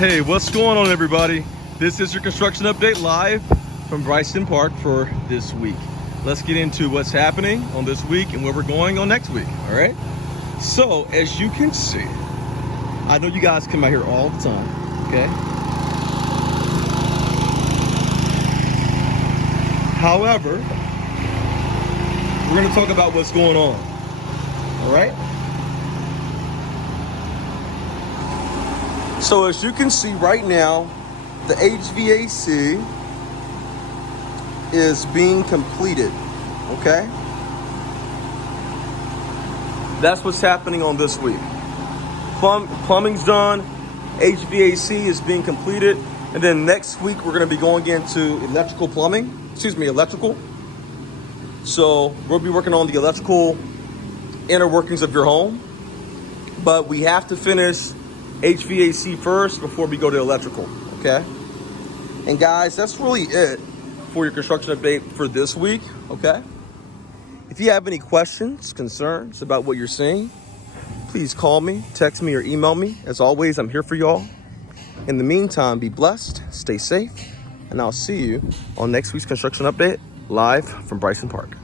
Hey, what's going on, everybody? This is your construction update live from Bryson Park for this week. Let's get into what's happening on this week and where we're going on next week, all right? So, as you can see, I know you guys come out here all the time, okay? However, we're gonna talk about what's going on, all right? So as you can see right now, the HVAC is being completed, okay? That's what's happening on this week. Plumbing's done, HVAC is being completed, and then next week we're gonna be going into electrical. So we'll be working on the electrical inner workings of your home, but we have to finish HVAC first before we go to electrical, okay? And guys, that's really it for your construction update for this week, okay? If you have any questions, concerns about what you're seeing, please call me, text me, or email me. As always, I'm here for y'all. In the meantime, be blessed, stay safe, and I'll see you on next week's construction update live from Bryson Park.